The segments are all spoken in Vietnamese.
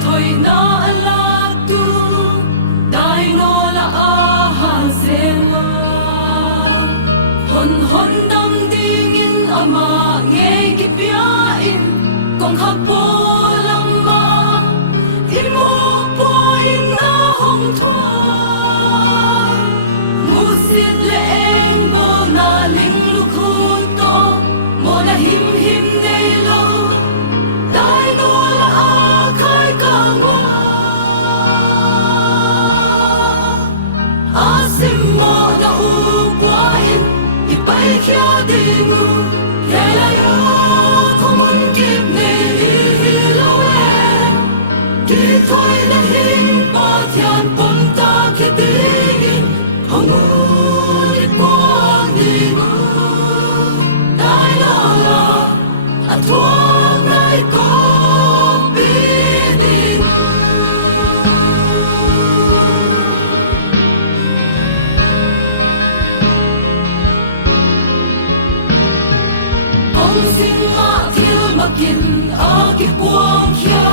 thôi na ala tu dai no la a sewa hon hon dam ding in ama nge ki pia in kong khap po lama in mo po in na hong thua mu sit le eng mo na ling lu khu to mo na him him nei lo dai no la a khai ka ngo a sim mo na u kwa in i pai khia ding u ya la yo komun kim nei hi lo en ki thoi na hin pa thian pom ta ke ding hong u ni kwa ding u dai no la a thua ngai ko bi ding ong sing ma thil ma kin a ki puang khia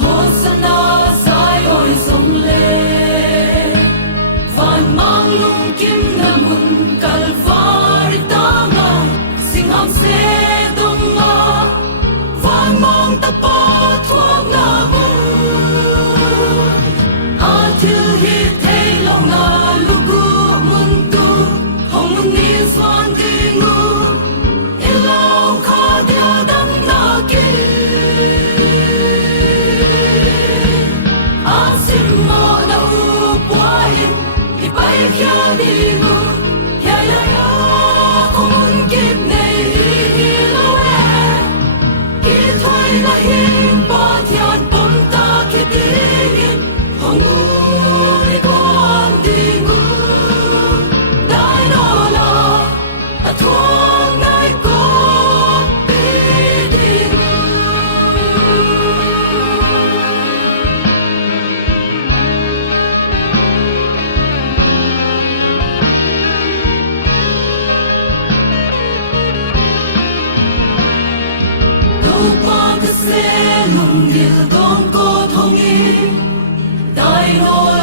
hon sana sai oi song le van mang lung kim na mun kal var ta nga sing am se dong ma van mang ta pa thuang na mu a thil hi thei lo nga lu ku mun tu hong mun ni swan ding u ilau kha dia dam na ki a sim mo na u puai i pai khia ding u ya ya ya kong kip nei hi lo e ki thoi na hin pa thian pom ta ki ding hong u ni kon ding u dai no la a thuang ngai ko bi ding đâu qua cái xe lùng điệu đông cô thông in dai no